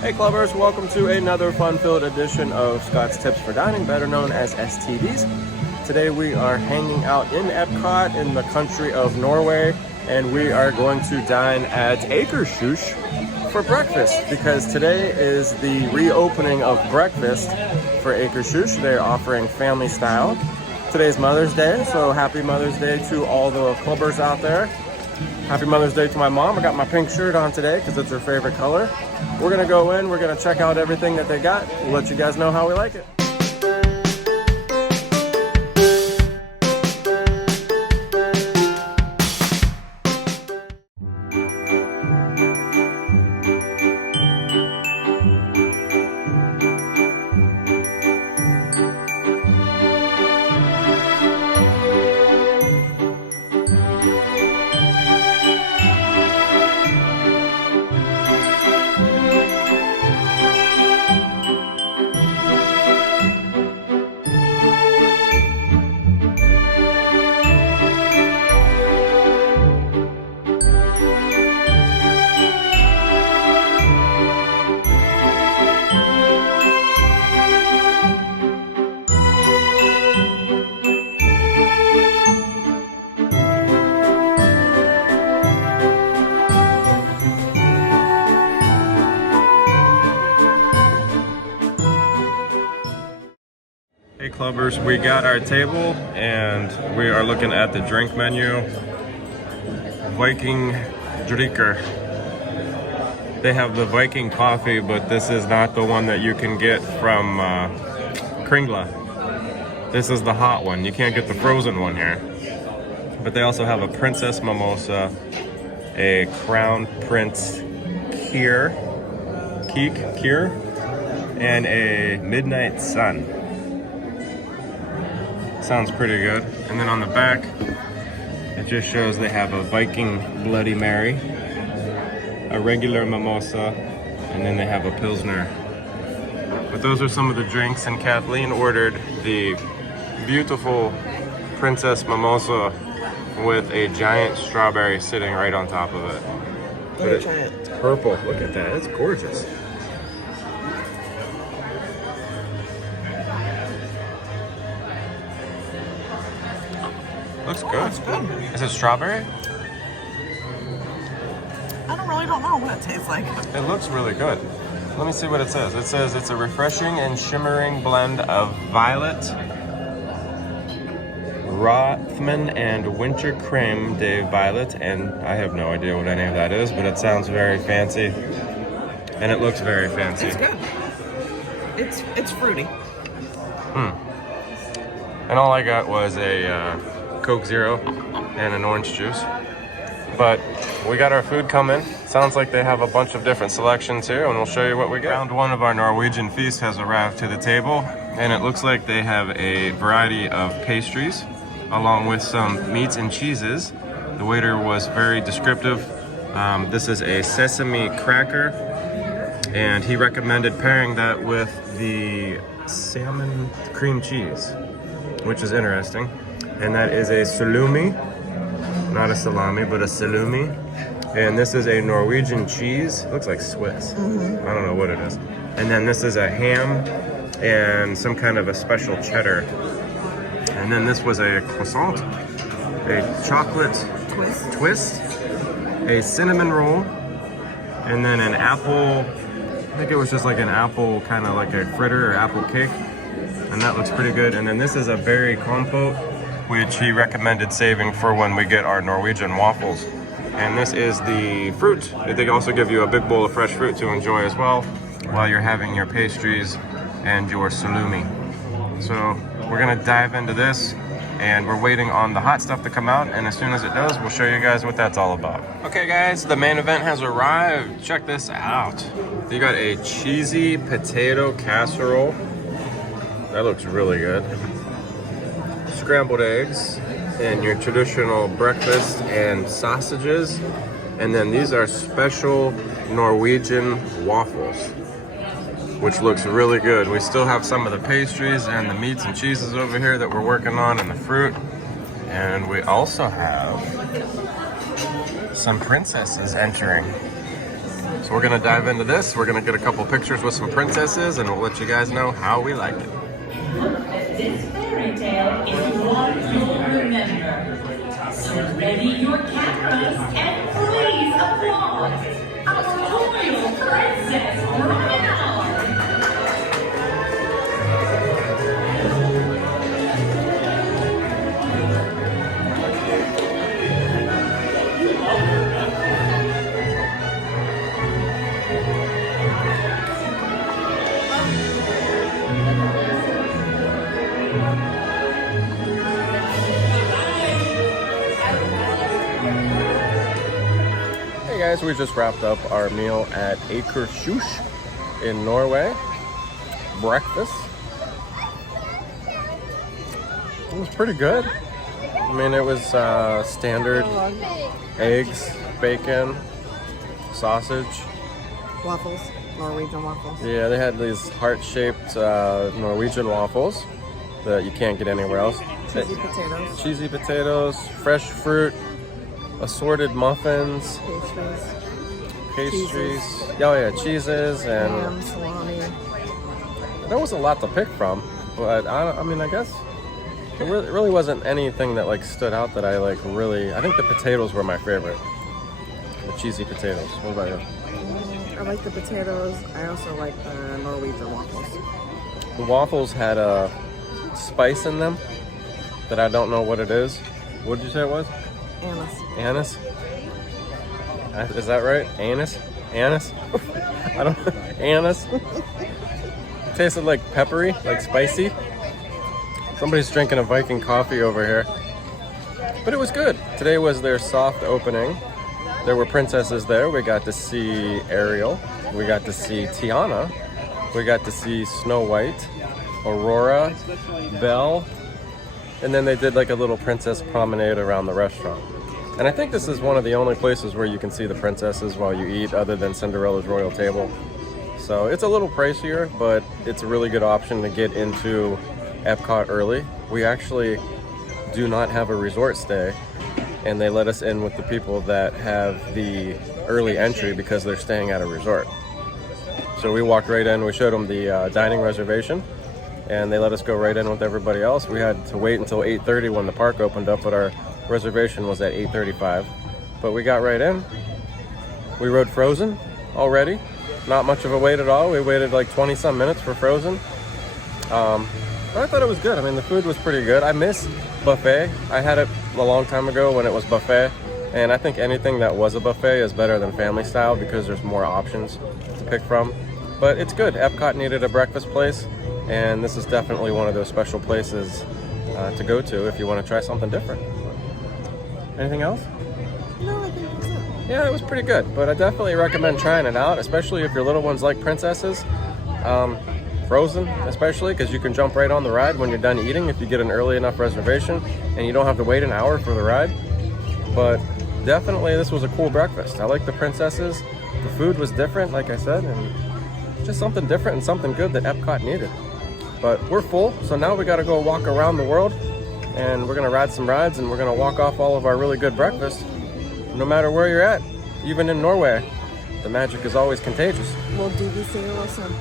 Hey Clubbers, welcome to another fun-filled edition of Scott's Tips for Dining, better known as STDs. Today we are hanging out in Epcot in the country of Norway, and we are going to dine at Akershus for breakfast because today is the reopening of breakfast for Akershus. They're offering family style. Today's Mother's Day, so happy Mother's Day to all the Clubbers out there. Happy Mother's Day to my mom. I got my pink shirt on today because it's her favorite color. We're gonna go in, we're gonna check out everything that they got. We'll let you guys know how we like it. Hey Clubbers, we got our table and we are looking at the drink menu. Viking Drikker. They have the Viking coffee, but this is not the one that you can get from Kringla. This is the hot one. You can't get the frozen one here. But they also have a Princess Mimosa, a Crown Prince Kier, and a Midnight Sun. Sounds pretty good. And then on the back, it just shows they have a Viking Bloody Mary, a regular mimosa, and then they have a Pilsner. But those are some of the drinks, and Kathleen ordered the beautiful Princess Mimosa with a giant strawberry sitting right on top of it. But it's purple. Look at that. It's gorgeous. Looks good. It's good. Is it strawberry? I don't know what it tastes like. It looks really good. Let me see what it says. It says it's a refreshing and shimmering blend of violet, Rothman, and winter creme de violet. And I have no idea what any of that is, but it sounds very fancy. And it looks very fancy. It's good. It's fruity. And all I got was a Coke Zero and an orange juice. But we got our food coming. Sounds like they have a bunch of different selections here, and we'll show you what we got. Round one of our Norwegian feast has arrived to the table, and it looks like they have a variety of pastries along with some meats and cheeses. The waiter was very descriptive. This is a sesame cracker, and he recommended pairing that with the salmon cream cheese, which is interesting. And that is a salumi, not a salami, but a salumi. And this is a Norwegian cheese. It looks like Swiss. I don't know what it is. And then this is a ham and some kind of a special cheddar. And then this was a croissant, a chocolate twist, a cinnamon roll, and then an apple, I think it was just like an apple, kind of like a fritter or apple cake. And that looks pretty good. And then this is a berry compote, which he recommended saving for when we get our Norwegian waffles. And this is the fruit. They also give you a big bowl of fresh fruit to enjoy as well while you're having your pastries and your salumi. So we're gonna dive into this, and we're waiting on the hot stuff to come out, and as soon as it does, we'll show you guys what that's all about. Okay guys, the main event has arrived. Check this out. You got a cheesy potato casserole. That looks really good. Scrambled eggs and your traditional breakfast and sausages, and then these are special Norwegian waffles, which looks really good. We still have some of the pastries and the meats and cheeses over here that we're working on, and the fruit, and we also have some princesses entering. So we're gonna dive into this. We're gonna get a couple pictures with some princesses, and we'll let you guys know how we like it. This fairy tale is one you'll remember. So ready your cameras and please applaud our royal princess Rhino. Hey guys, we just wrapped up our meal at Akershus in Norway. Breakfast. It was pretty good. I mean, it was standard eggs, bacon, sausage. Waffles, Norwegian waffles. Yeah, they had these heart-shaped Norwegian waffles that you can't get anywhere else. Cheesy potatoes. Cheesy potatoes, fresh fruit, assorted muffins, pastries. Oh yeah, cheeses, and Ham, salami. there was a lot to pick from. But I mean, I guess it really wasn't anything that like stood out that I like really. I think the potatoes were my favorite. The cheesy potatoes. What about you? I like the potatoes. I also like the Norwegian waffles. The waffles had a spice in them that I don't know what it is. What did you say it was? Anise. Anise? Is that right? Anise? Anise? I don't know. Anise? It tasted like peppery, like spicy. Somebody's drinking a Viking coffee over here. But it was good. Today was their soft opening. There were princesses there. We got to see Ariel. We got to see Tiana. We got to see Snow White, Aurora, Belle. And then they did like a little princess promenade around the restaurant. And I think this is one of the only places where you can see the princesses while you eat other than Cinderella's royal table. So it's a little pricier, but it's a really good option to get into Epcot early. We actually do not have a resort stay, and they let us in with the people that have the early entry because they're staying at a resort. So we walked right in, we showed them the dining reservation, and they let us go right in with everybody else. We had to wait until 8:30 when the park opened up, but our reservation was at 8:35. But we got right in. We rode Frozen already. Not much of a wait at all. We waited like 20 some minutes for Frozen. But I thought it was good. I mean, the food was pretty good. I miss buffet. I had it a long time ago when it was buffet. And I think anything that was a buffet is better than family style because there's more options to pick from. But it's good. Epcot needed a breakfast place, and this is definitely one of those special places to go to if you want to try something different. Anything else? No, I think that's it. Yeah, it was pretty good, but I definitely recommend trying it out, especially if your little ones like princesses. Frozen, especially, because you can jump right on the ride when you're done eating if you get an early enough reservation, and you don't have to wait an hour for the ride. But definitely, this was a cool breakfast. I like the princesses. The food was different, like I said, and just something different and something good that Epcot needed. But we're full, so now we got to go walk around the world, and we're going to ride some rides, and we're going to walk off all of our really good breakfast. No matter where you're at, even in Norway, the magic is always contagious. We'll DVC you real soon.